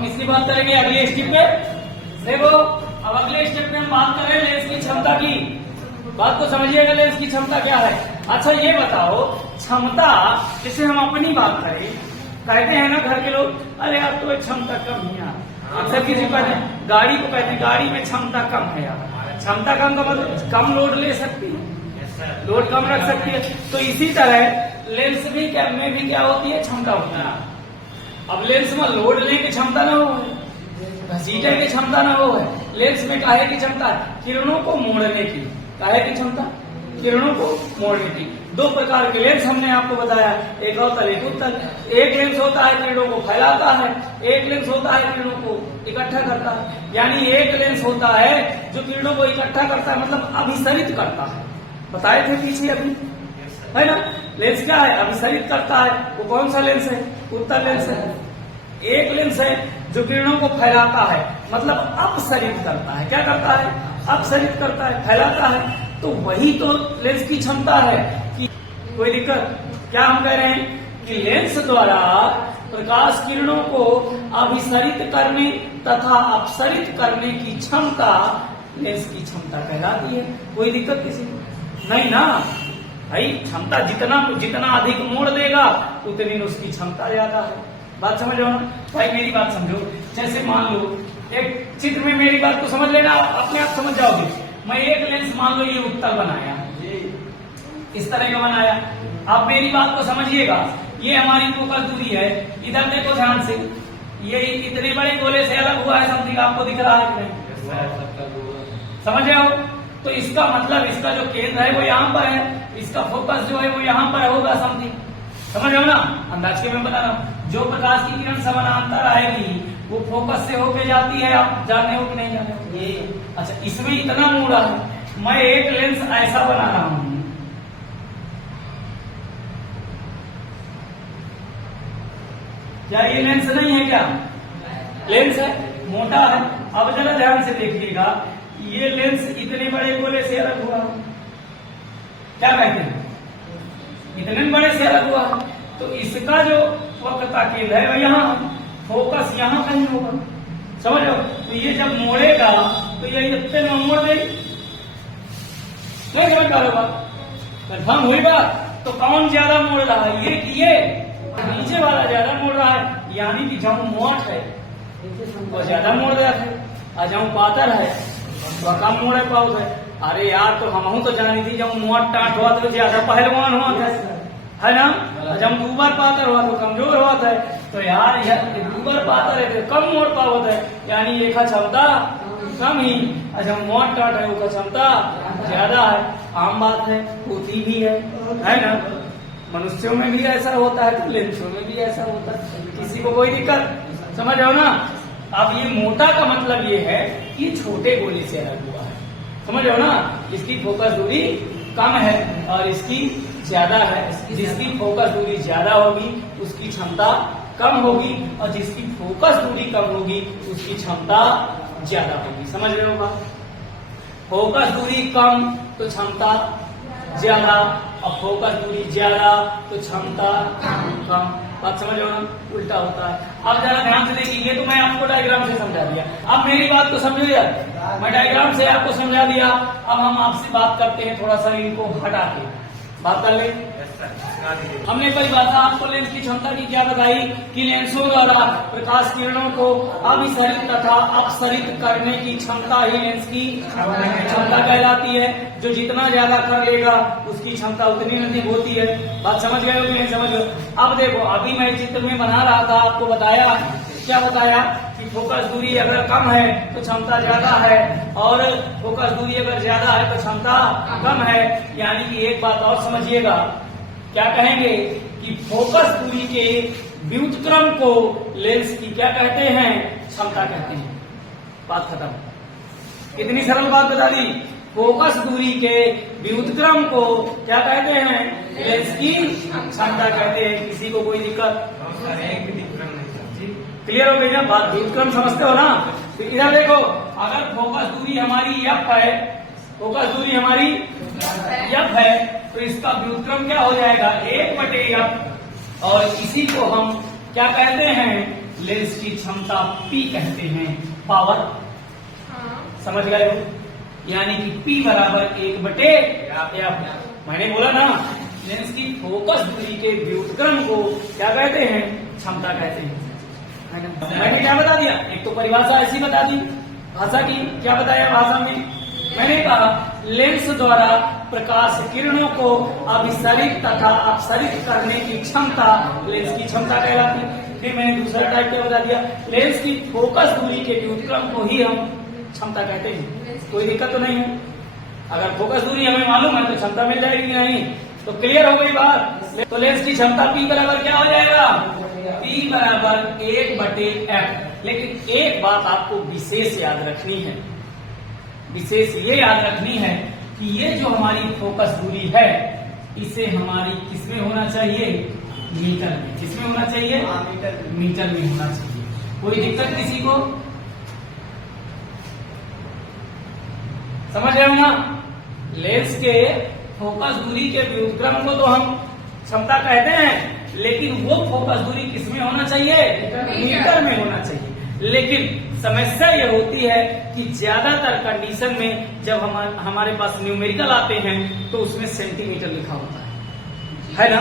हम किसकी बात करेंगे अगले स्टेप में? देखो अब अगले स्टेप में हम बात कर रहे हैं लेंस की क्षमता की। बात को समझिएगा, लेंस की क्षमता क्या है। अच्छा ये बताओ, क्षमता जैसे हम अपनी बात करें, कहते हैं ना घर के लोग, अरे यार तो क्षमता कम है यार। अक्सर किसी को कहते हैं, गाड़ी को कहते हैं गाड़ी में क्षमता कम है यार। क्षमता कम का मतलब कम लोड ले सकती है, लोड कम रख सकती है। तो इसी तरह लेंस भी क्या होती है, क्षमता होती है। अब लेंस में लोड लेने की क्षमता ना हो, घसीटने की क्षमता ना हो, लेंस में काहे की क्षमता है, किरणों को मोड़ने की। काहे की क्षमता, किरणों को मोड़ने की। दो प्रकार के लेंस हमने आपको बताया, एक अवतल एक उत्तल। एक लेंस होता है किरणों को फैलाता है, एक लेंस होता है किरणों को इकट्ठा करता है। यानी एक लेंस होता है जो किरणों को इकट्ठा करता है, मतलब अभिसरित करता है। बताए थे पीछे अभी, है ना। लेंस क्या है, अभिसरित करता है। वो कौन सा लेंस है, उत्तल लेंस है। एक लेंस है जो किरणों को फैलाता है, मतलब अपसरित करता है। क्या करता है, अपसरित करता है, फैलाता है। तो वही तो लेंस की क्षमता है कि कोई दिक्कत। क्या हम कह रहे हैं कि लेंस द्वारा प्रकाश किरणों को अभिसरित करने तथा अपसरित करने की क्षमता लेंस की क्षमता कहलाती है। कोई दिक्कत किसी को नहीं ना भाई। क्षमता जितना अधिक मोड़ देगा उतनी उसकी क्षमता ज्यादा है। बात समझ रहे हो ना भाई, मेरी बात समझो। जैसे मान लो एक चित्र में, मेरी बात को समझ लेना, अपने आप समझ जाओगे। मैं एक लेंस मान लो ये उत्तल बनाया, इस तरह का बनाया। आप मेरी बात को समझिएगा, ये हमारी फोकल दूरी है। इधर देखो ध्यान से, ये इतने बड़े गोले से अलग हुआ है, समथिंग आपको दिख रहा है कि नहीं, समझ रहे हो। तो इसका मतलब इसका जो केंद्र है वो यहाँ पर है, इसका फोकस जो है वो यहाँ पर होगा, समथिंग समझ रहे हो ना। अंदाज के मैं बता रहा हूँ, जो प्रकाश की किरण समानांतर आएगी वो फोकस से होके जाती है। आप जानते हो कि नहीं जानते हो ये? अच्छा, इसमें इतना मोड़ा है। मैं एक लेंस ऐसा बना रहा हूं, क्या ये लेंस नहीं है? क्या लेंस है, मोटा है। अब जरा ध्यान से देखिएगा, ये लेंस इतने बड़े गोले से अलग हुआ, क्या कहते हैं, इतने बड़े से अलग हुआ। तो इसका जो वक्रता केंद्र है वो यहाँ, फोकस यहाँ कहीं होगा, समझ लो। तो ये जब मोड़ेगा तो ये इतने में मोड़ देगी, नहीं समझ पा रहे बात, कंफर्म हुई बात। तो कौन ज्यादा मोड़ रहा है, ये कि ये नीचे वाला ज्यादा मोड़ रहा है। यानी कि जहाँ मोट है वो ज्यादा मोड़ रहा है, और जहाँ पातर है वह कम मोड़े पाओ है। अरे यार, तो हम तो जानी थी जब मोट टाट हुआ तो ज्यादा पहलवान हुआ है ना, जब दूबर पातर हुआ तो कमजोर हुआ था। तो यार दूबर पातर है तो कम मोड़ पावत है, यानी एक क्षमता कम ही, अच्छा मोट टाट है उसका क्षमता ज्यादा है। आम बात है, होती भी है ना। मनुष्यों में भी ऐसा होता है, तो लेंसों में भी ऐसा होता है, किसी को कोई दिक्कत, समझ रहे हो ना। अब ये मोटा का मतलब ये है कि छोटे गोले से अलग हुआ है, समझ रहे हो ना। इसकी फोकस दूरी कम है और इसकी ज्यादा है। जिसकी फोकस दूरी ज्यादा होगी उसकी क्षमता कम होगी, और जिसकी फोकस दूरी कम होगी उसकी क्षमता ज्यादा होगी। समझ रहे हो बात? फोकस दूरी कम तो क्षमता ज्यादा, और फोकस दूरी ज्यादा तो क्षमता कम। बात समझ रहे हो ना, उल्टा होता है। अब जरा ध्यान से देखिए, ये तो मैं आपको डायग्राम से समझा दिया। अब मेरी बात को समझ लिया, मैं डायग्राम से आपको समझा दिया। अब हम आपसे बात करते हैं, थोड़ा सा इनको हटा के बात कर ले। हमने कई बात आपको लेंस की क्षमता की क्या बताई कि लेंसों द्वारा प्रकाश किरणों को अभिसरित तथा अपसरित करने की क्षमता ही लेंस की क्षमता कहलाती है। जो जितना ज्यादा कर लेगा उसकी क्षमता उतनी अधिक होती है। बात समझ गए हो कि नहीं समझ गए? अब देखो, अभी मैं चित्र में बना रहा था, आपको बताया, क्या बताया कि फोकस दूरी अगर कम है तो क्षमता ज्यादा है, और फोकस दूरी अगर ज्यादा है तो क्षमता कम है। यानी कि एक बात और समझिएगा, क्या कहेंगे कि फोकस दूरी के व्युत्क्रम को लेंस की क्या कहते हैं, क्षमता कहते हैं। बात खत्म। कितनी सरल बात बता दी। फोकस दूरी के व्युत्क्रम को क्या कहते हैं, लेंस की क्षमता कहते हैं। किसी को कोई दिक्कत? क्लियर हो गई ना बात? व्युत्क्रम समझते हो ना। तो इधर देखो, अगर फोकस दूरी हमारी f है, फोकस दूरी हमारी f है, तो इसका व्युत्क्रम क्या हो जाएगा, 1/f। और इसी को हम क्या कहते हैं, लेंस की क्षमता P कहते हैं, पावर। समझ गए हो? यानी कि P बराबर 1/F। मैंने बोला ना, लेंस की फोकस दूरी के व्युत्क्रम को क्या कहते हैं? क्षमता कहते हैं। मैंने क्या बता दिया? एक तो परिभाषा ऐसी बता दी, भाषा की क्या बताया? भाषा में मैंने कहा लेंस द्वारा प्रकाश किरणों को अभिसरित तथा अपसरित करने की क्षमता लेंस की क्षमता कहलाती। फिर मैंने दूसरा टाइप क्या बता दिया? लेंस की फोकस दूरी के व्युत्क्रम को ही हम क्षमता कहते हैं। कोई दिक्कत तो नहीं है? अगर फोकस दूरी हमें मालूम है तो क्षमता मिल जाएगी नहीं? तो क्लियर हो गई बात। तो लेंस की क्षमता P बराबर क्या हो जाएगा? P बराबर 1/F। लेकिन एक बात आपको विशेष याद रखनी है, विशेष ये याद रखनी है कि ये जो हमारी फोकस दूरी है, इसे हमारी किसमें होना चाहिए? मीटर में। किसमें होना चाहिए? मीटर में होना चाहिए। कोई दिक्कत किसी को? समझ रहे हो ना? लेंस के फोकस दूरी के व्युत्क्रम को तो हम क्षमता कहते हैं, लेकिन वो फोकस दूरी किसमें होना चाहिए? मीटर में होना चाहिए। लेकिन समस्या ये होती है कि ज्यादातर कंडीशन में जब हमारे पास न्यूमेरिकल आते हैं तो उसमें सेंटीमीटर लिखा होता है ना?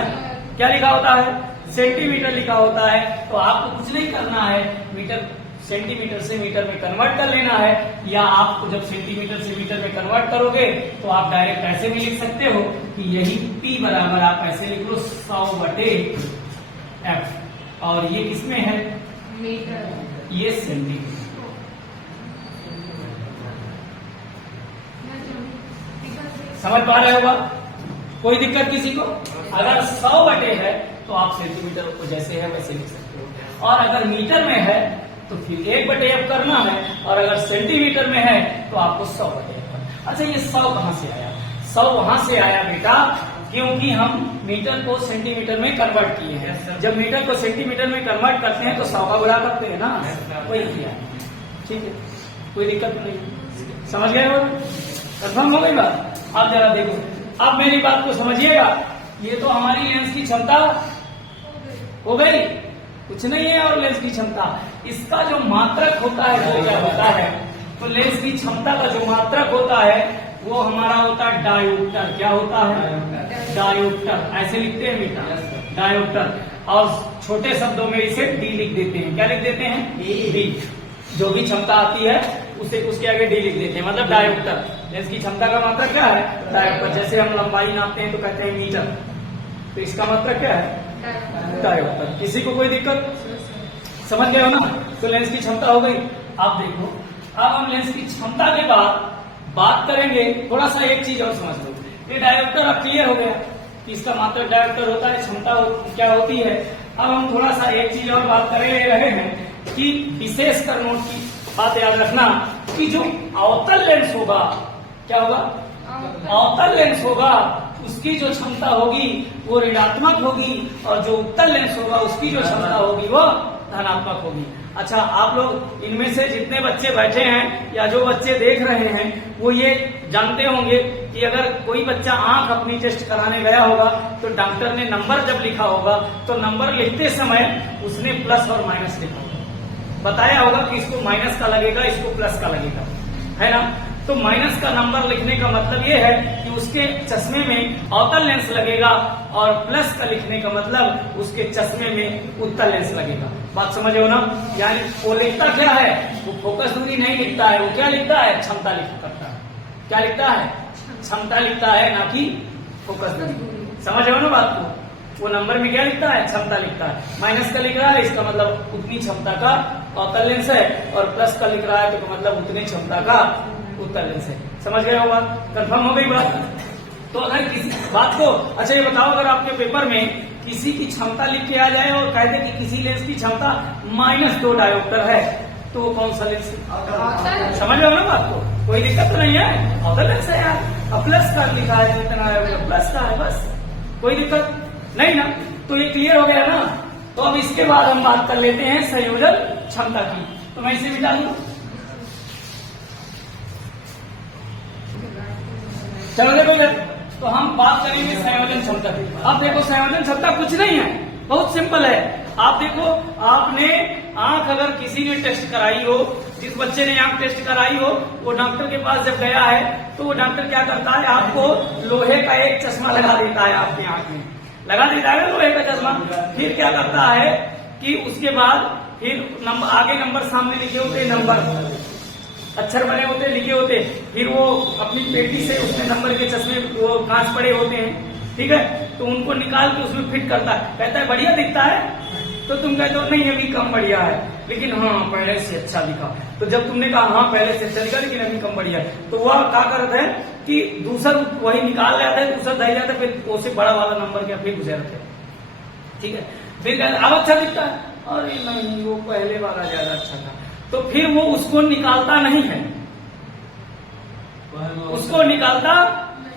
क्या लिखा होता है? सेंटीमीटर लिखा होता है। तो आपको कुछ नहीं करना है, मीटर सेंटीमीटर से मीटर में कन्वर्ट कर लेना है, या आपको जब सेंटीमीटर से मीटर में कन्वर्ट करोगे तो आप डायरेक्ट ऐसे भी लिख सकते हो कि यही P बराबर आप ऐसे लिख लो 100/F। और ये किसमें है? मीटर। ये सेंटीमीटर। समझ पा रहे होगा? कोई दिक्कत किसी को? अगर 100 है तो आप सेंटीमीटर को जैसे है वैसे लिख सकते हो, और अगर मीटर में है तो फिर 1/F करना है, और अगर सेंटीमीटर में है तो आपको 100/F करना। अच्छा, ये 100 कहां से आया? 100 वहां से आया बेटा क्योंकि हम मीटर को सेंटीमीटर में कन्वर्ट किए हैं। जब मीटर को सेंटीमीटर में कन्वर्ट करते हैं तो 100 का गुणा करते हैं ना, वही किया। ठीक है, कोई दिक्कत नहीं। समझ गए हो? कंफर्म हो गई बात? आप जरा देखो, आप मेरी बात को समझिएगा। ये तो हमारी लेंस की क्षमता हो गई, कुछ नहीं है। और लेंस की क्षमता, इसका जो मात्रक होता है वो क्या होता है? तो लेंस की क्षमता का जो मात्रक होता है वो हमारा होता है डायोप्टर। क्या होता है? डायोप्टर। ऐसे लिखते हैं बेटा, डायोप्टर। और छोटे शब्दों में इसे डी लिख देते हैं। क्या लिख देते हैं? डी। जो भी क्षमता आती है उसे उसके आगे डी लिख देते हैं, मतलब डायोप्टर। लेंस की क्षमता का मात्रक क्या है? डायोप्टर। जैसे हम लंबाई नापते हैं तो कहते हैं मीटर, तो इसका मात्रक क्या है? डायोप्टर। किसी को कोई दिक्कत? समझ गए हो ना? तो लेंस की क्षमता हो गई। आप देखो, अब हम लेंस की क्षमता के बाद बात करेंगे। थोड़ा सा एक चीज और समझ लो, ये डायोप्टर अब क्लियर हो गया कि इसका मात्रक डायोप्टर होता है, क्षमता क्या होती है। अब हम थोड़ा सा एक चीज और बात कर रहे हैं कि विशेषकर नोट की बात याद रखना कि जो अवतल लेंस होगा, क्या होगा? अवतल लेंस होगा, उसकी जो क्षमता होगी वो ऋणात्मक होगी, और जो उत्तल लेंस होगा उसकी जो क्षमता होगी वो धनात्मक होगी। अच्छा, आप लोग इनमें से जितने बच्चे बैठे हैं या जो बच्चे देख रहे हैं वो ये जानते होंगे कि अगर कोई बच्चा आंख अपनी टेस्ट कराने गया होगा तो डॉक्टर ने नंबर जब लिखा होगा तो नंबर लिखते समय उसने प्लस और माइनस लिखा होगा, बताया होगा कि इसको माइनस का लगेगा, इसको प्लस का लगेगा, है ना? तो माइनस का नंबर लिखने का मतलब ये है कि उसके चश्मे में अवतल लेंस लगेगा, और प्लस का लिखने का मतलब उसके चश्मे में उत्तल लेंस लगेगा। बात समझ हो ना? यानी वो लिखता क्या है? वो फोकस दूरी नहीं लिखता है, वो क्या लिखता है? क्षमता लिखता है। क्या लिखता है? क्षमता लिखता है, ना कि फोकस दूरी। समझ हो ना बात को? वो नंबर में क्या लिखता है? क्षमता लिखता है। माइनस का लिख रहा है, इसका मतलब उतनी क्षमता का अवतल लेंस है, और प्लस का लिख रहा है तो मतलब उतनी क्षमता का उत्तल लेंस है। समझ गए होगा? कंफर्म हो गई बात? तो अगर किसी बात को, अच्छा ये बताओ, अगर आपके पेपर में किसी की क्षमता लिख के आ जाए और कहते कि किसी लेंस की क्षमता -2 डायोप्टर है, तो वो कौन सा लेंस? समझ रहे हो ना बात को? कोई दिक्कत तो नहीं है, अवतल लेंस है यार। अब प्लस का लिखा है तो इतना प्लस का है, बस। कोई दिक्कत नहीं ना? तो ये क्लियर हो गया ना? तो अब इसके बाद हम बात कर लेते हैं संयोजन क्षमता की। तो मैं इसे मिटा दूं। चलो देखो, तो हम बात करेंगे संयोजन क्षमता की। अब देखो, संयोजन क्षमता कुछ नहीं है, बहुत सिंपल है। आप देखो, आपने आंख अगर किसी ने टेस्ट कराई हो, जिस बच्चे ने आंख टेस्ट कराई हो, वो डॉक्टर के पास जब गया है तो वो डॉक्टर क्या करता है, आपको लोहे का एक चश्मा लगा देता है, आपकी आंख में लगा देता है लोहे का चश्मा। फिर क्या करता है कि उसके बाद फिर नंबर आगे, नंबर सामने लिखे होते, नंबर अक्षर बने होते, लिखे होते, फिर वो अपनी पेटी से उसमें नंबर के चश्मे वो कांच पड़े होते हैं, ठीक है, तो उनको निकाल के उसमें फिट करता है, कहता है बढ़िया दिखता है, तो तुम कहते हो नहीं अभी कम बढ़िया है, लेकिन हाँ पहले से अच्छा दिखा। तो जब तुमने कहा हाँ पहले से अच्छा दिखा लेकिन अभी कम बढ़िया है, तो वह क्या करता है कि दूसरा वही निकाल जाता है, दूसरा दे जाता है, फिर उससे बड़ा वाला नंबर क्या फिर गुजरते हैं, ठीक है, फिर कहते अब अच्छा दिखता है, अरे नहीं वो पहले वाला ज्यादा अच्छा था, तो फिर वो उसको निकालता नहीं है, उसको निकालता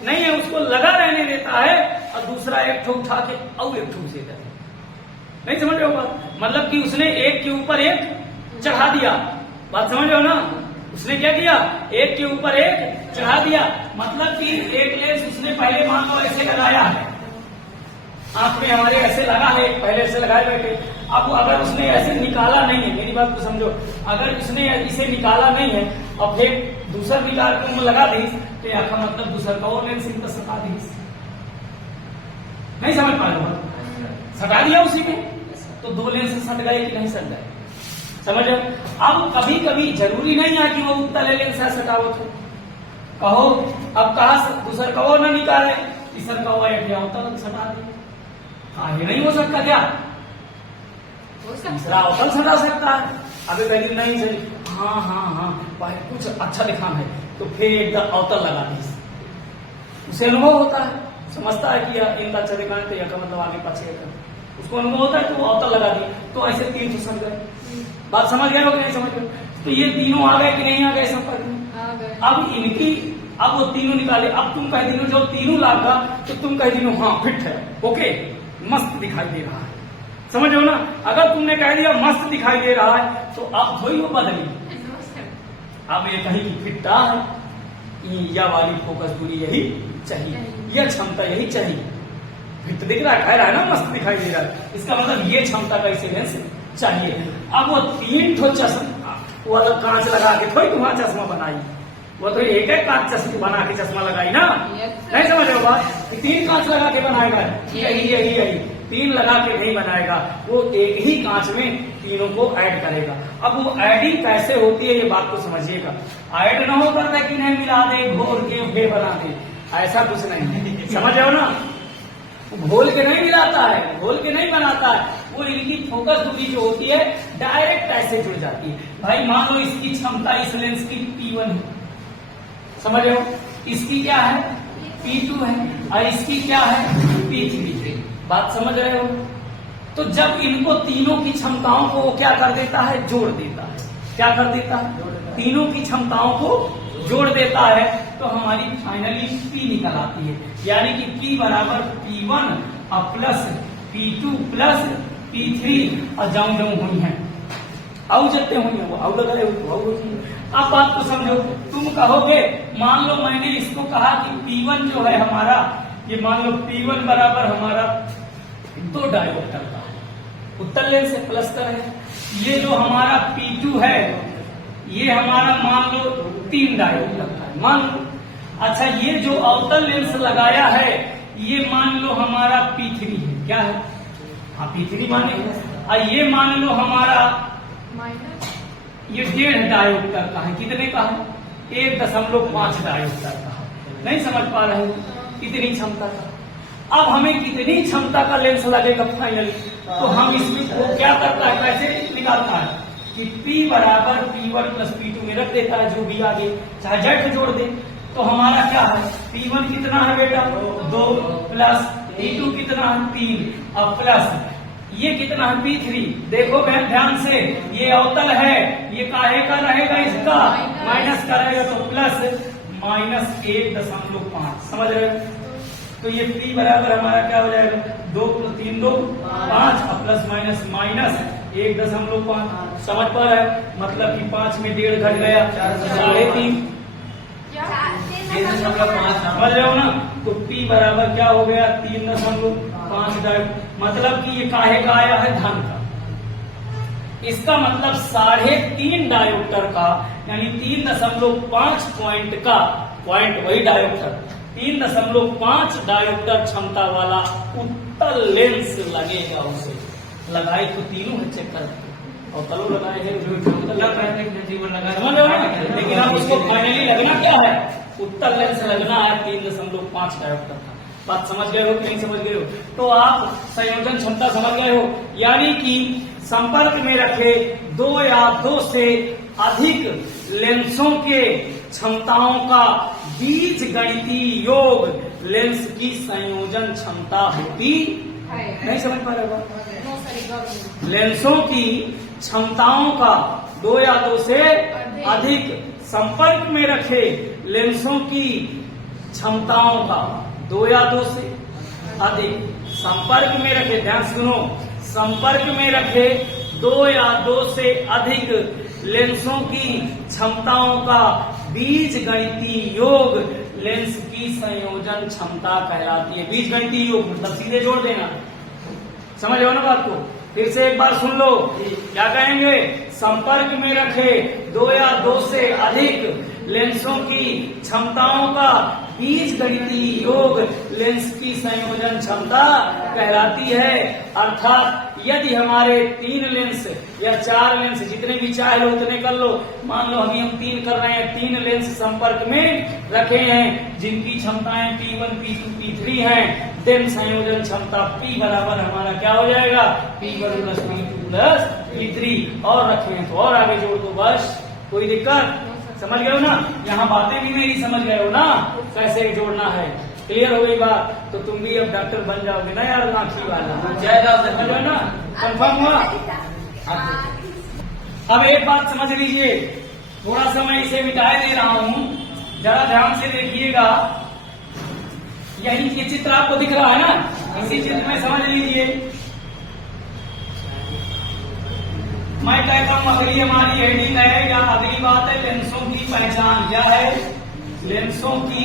नहीं है, उसको लगा रहने देता है और दूसरा एक ठो उठा के और एक ठो से देता है। नहीं समझ रहे हो बात, मतलब कि उसने एक के ऊपर एक चढ़ा दिया, बात समझ रहे हो ना, उसने क्या किया, एक के ऊपर एक चढ़ा दिया, मतलब कि एक लेंस उसने पहले मान लो ऐसे लगाया है, आंख में हमारे ऐसे लगा है, पहले ऐसे लगाए बैठे, अब अगर उसने ऐसे निकाला नहीं है, मेरी बात को समझो, अगर उसने इसे निकाला नहीं है और फिर दूसरा निकाल के लगा दी, तो यहाँ का मतलब दूसरा का और लेंस इनका सटा दी, नहीं समझ पा रहे, सटा दिया उसी में, तो दो लेंस सट गए कि नहीं सट गए, समझ रहे। अब कभी कभी जरूरी नहीं है कि वो उत्तल लेंस है सटावत हो, कहो अब कहा दूसरा का वो ना निकाले, तीसरा का वो अवतल सटा दे, ये नहीं हो सकता क्या, तीसरा अवतल सटा सकता है, अभी कहीं नहीं सही, हाँ हाँ हाँ भाई कुछ अच्छा दिखाना है, तो फिर एक अवतल लगा दी, उसे अनुभव होता है, समझता है कि इनका अच्छा दिखाने तो यह का मतलब आगे पीछे का, उसको अनुभव होता है, तो वो अवतल लगा दी, तो ऐसे तीन समझ गए, बात समझ गए हो कि नहीं समझ गए, तो ये तीनों आ गए कि नहीं आ गए संपर्क में, अब इनकी अब वो तीनों निकाले, अब तुम कह दिनों जो तीनों लागा, तो तुम कह दिनों हाँ फिट है, ओके मस्त दिखाई दे रहा है, समझो ना, अगर तुमने कह दिया मस्त दिखाई दे रहा है, तो अब थोड़ी वो बदली, अब ये कहीं की फिटता है, या वाली फोकस दूरी यही चाहिए, यह क्षमता यही चाहिए, फिट दिख रहा है, कह रहा है ना मस्त दिखाई दे रहा है, इसका मतलब ये क्षमता का इसे लेंस चाहिए। अब वो तीन ठो चश्मा, वो अलग कांच लगा के थोड़ी वहां चश्मा बनाई, वो तो एक एक कांच चश्मा बना के चश्मा लगाई ना, नहीं समझ रहे हो बात, तीन कांच लगा के बनाएगा, यही यही यही तीन लगा के नहीं बनाएगा, वो एक ही कांच में तीनों को ऐड करेगा। अब वो ऐडिंग कैसे होती है ये बात को समझिएगा, ऐड ना हो करता कि नहीं मिला दे घोर के भे बना दे, ऐसा कुछ नहीं, समझ रहे हो ना, घोल के नहीं मिलाता है, घोल के नहीं बनाता है, वो इनकी फोकस दूरी जो होती है डायरेक्ट ऐसे जुड़ जाती है। भाई मान लो इसकी क्षमता इस लेंस की P1 है, समझ रहे हो, इसकी क्या है P2 है, और इसकी क्या है P3, बात समझ रहे हो। तो जब इनको तीनों की क्षमताओं को वो क्या कर देता है, जोड़ देता है, क्या कर देता है, तीनों की क्षमताओं को जोड़ देता है, तो हमारी फाइनली P निकल आती है, यानी कि P बराबर P1 और प्लस P2 प्लस P3 और जाऊं जाऊं हुई है, आओ जते हुई है वो आओ लगा रहे हो। अब बात को समझो, तुम कहोगे मान लो मैंने इसको कहा कि P1 जो है हमारा, ये मान लो P1 बराबर हमारा 2 डायोप्टर का उत्तल लेंस से प्लस कर है, ये जो हमारा P2 है ये हमारा मान लो 3 डायोप्टर का है, मान लो, अच्छा ये जो अवतल लेंस लगाया है ये मान लो हमारा P3 है, क्या है, हाँ P3 मानेंगे, और ये मान लो हमारा ये 1.5 डायोप्टर का है, कितने का है 1.5 डायोप्टर का है, नहीं समझ पा रहे हो कितनी क्षमता का। अब हमें कितनी क्षमता का लेंस लगेगा फाइनली, तो हम इसमें वो क्या करता है, कैसे निकालता है कि P बराबर P1 प्लस P2 में रख देता है, जो भी आगे चाहे जेड जोड़ दे, तो हमारा क्या है P1 कितना है बेटा 2 प्लस P2 कितना है 3 और प्लस ये कितना है P3, देखो बहन ध्यान से, ये अवतल है, ये काहे का रहेगा, इसका माइनस का रहेगा, तो प्लस माइनस 1.5, समझ रहे हो। तो ये P बराबर हमारा क्या हो जाएगा 2 3 2 5 और प्लस माइनस माइनस 1.5, समझ पा रहा है, मतलब कि 5 में 1.5 घट गया 3.5, समझ रहे हो ना। तो P बराबर क्या हो गया 3.5 डायोप्टर, मतलब कि ये काहे का आया है धन का, इसका मतलब 3.5 डायोप्टर का, यानी 3.5 पॉइंट का पॉइंट, वही डायोप्टर, 3.5 डायोप्टर क्षमता वाला उत्तल लेंस लगेगा उसे। लगाई तो तीनों है, चेक कर और कलो लगाए है, लेकिन अब उसको फाइनली लगना क्या है, उत्तल लेंस लगना है 3.5 डायोप्टर का। बात समझ गए हो कि नहीं समझ गए हो? तो आप संयोजन क्षमता समझ गए हो, यानी कि संपर्क में रखे 2 या 2 से अधिक लेंसों के क्षमताओं का बीज गणितीय योग लेंस की संयोजन क्षमता होती नहीं। समझ पा रहे हो? लेंसों की क्षमताओं का 2 या 2 से अधिक संपर्क में रखे लेंसों की क्षमताओं का 2 या 2 से अधिक संपर्क में रखे, ध्यान सुनो, संपर्क में रखे 2 या 2 से अधिक लेंसों की क्षमताओं का बीज गणितीय योग लेंस की संयोजन क्षमता कहलाती है। बीज गणितीय योग मतलब सीधे जोड़ देना, समझ रहे हो ना बात को? फिर से एक बार सुन लो, क्या कहेंगे, संपर्क में रखे 2 या 2 से अधिक लेंसों की क्षमताओं का बीज गणितीय योग लेंस की संयोजन क्षमता कहलाती है। अर्थात यदि हमारे 3 लेंस या 4 लेंस, जितने भी चाहे लो उतने कर लो, मान लो अभी हम 3 कर रहे हैं, 3 लेंस संपर्क में रखे हैं जिनकी क्षमताएं P1, P2, P3 हैं, देन संयोजन क्षमता P बराबर हमारा क्या हो जाएगा, P1 plus P2 plus P3, और रखे हैं तो और आगे जोड़ दो, बस। कोई दिक्कत? समझ गए हो ना? यहाँ बातें भी मेरी समझ गए हो ना, कैसे जोड़ना है? क्लियर हो गई बात? तो तुम भी अब डॉक्टर बन जाओगे ना यार, लाठी वाला। समझ लो ना? कंफर्म हुआ? अब एक बात समझ लीजिए, थोड़ा सा मैं इसे मिटाए दे रहा हूँ, जरा ध्यान से देखिएगा। यही ये चित्र आपको दिख रहा है ना, इसी चित्र में समझ लीजिए। मैं कहता हूँ अगली हमारी हेडिंग है या अगली बात है लेंसों की पहचान। क्या है? लेंसों की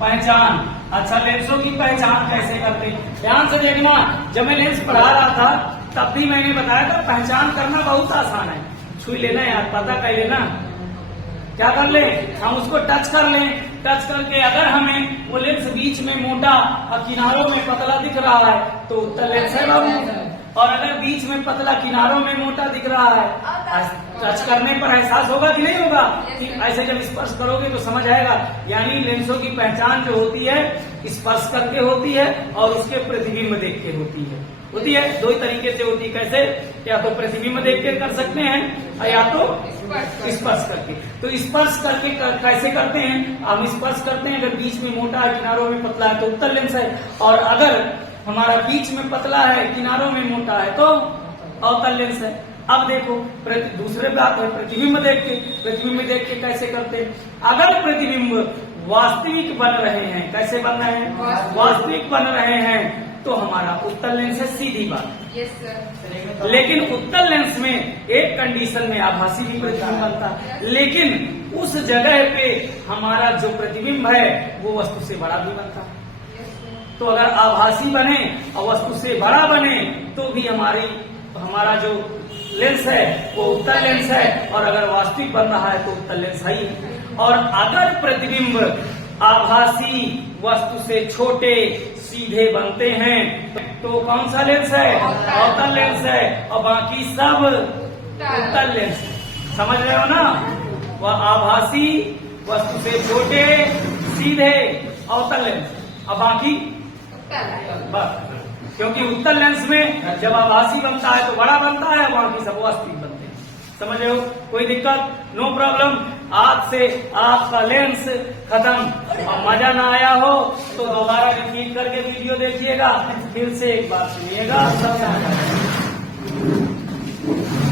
पहचान। अच्छा, लेंसों की पहचान कैसे करते हैं? ध्यान से देखना, जब मैं लेंस पढ़ा रहा था तब भी मैंने बताया था पहचान करना बहुत आसान है। छुई लेना यार, पता कर लेना, क्या कर ले, हम उसको टच कर लें, टच करके अगर हमें वो लेंस बीच में मोटा और किनारों में पतला दिख रहा है तो उत्तल लेंस है बाबू। और अगर बीच में पतला किनारों में मोटा दिख रहा है, टच करने पर एहसास होगा कि नहीं होगा? कि ऐसे जब स्पर्श करोगे तो समझ आएगा। यानी लेंसों की पहचान जो होती है स्पर्श करके होती है और उसके प्रतिबिंब देख के होती है। दो ही तरीके से होती है। कैसे? या तो प्रतिबिंब देख के कर सकते हैं या तो स्पर्श करके। तो स्पर्श करके कैसे करते हैं? हम स्पर्श करते हैं, अगर बीच में मोटा है किनारों में पतला है तो उत्तल लेंस है, और अगर हमारा बीच में पतला है किनारों में मोटा है तो अवतल लेंस है। अब देखो दूसरे बात है प्रतिबिंब देख के। प्रतिबिंब देख के कैसे करते हैं? अगर प्रतिबिंब वास्तविक बन रहे हैं, कैसे बन रहे हैं? वास्तविक बन रहे हैं तो हमारा उत्तल लेंस है, सीधी बात। Yes sir. लेकिन उत्तल लेंस में एक कंडीशन में आभासी भी प्रतिबिंब बनता है, लेकिन उस जगह पे हमारा जो प्रतिबिंब है वो वस्तु से बड़ा भी बनता है। तो अगर आभासी बने और वस्तु से बड़ा बने तो भी हमारा जो लेंस है वो उत्तल लेंस है, और अगर वास्तविक बन रहा है तो उत्तल लेंस है ही। और अगर प्रतिबिंब आभासी वस्तु से छोटे सीधे बनते हैं तो कौन सा लेंस है? अवतल लेंस है, और बाकी सब उत्तल लेंस। समझ रहे हो ना? वह आभासी वस्तु से छोटे सीधे अवतल लेंस, और बाकी बस। क्योंकि उत्तल लेंस में जब आभासी बनता है तो बड़ा बनता है, बाकी सब वास्तविक बनते हैं। समझ रहे हो? कोई दिक्कत? No problem. आज से आपका लेंस खत्म। और मजा ना आया हो तो दोबारा रिपीट करके वीडियो देखिएगा, फिर से एक बार सुनिएगा।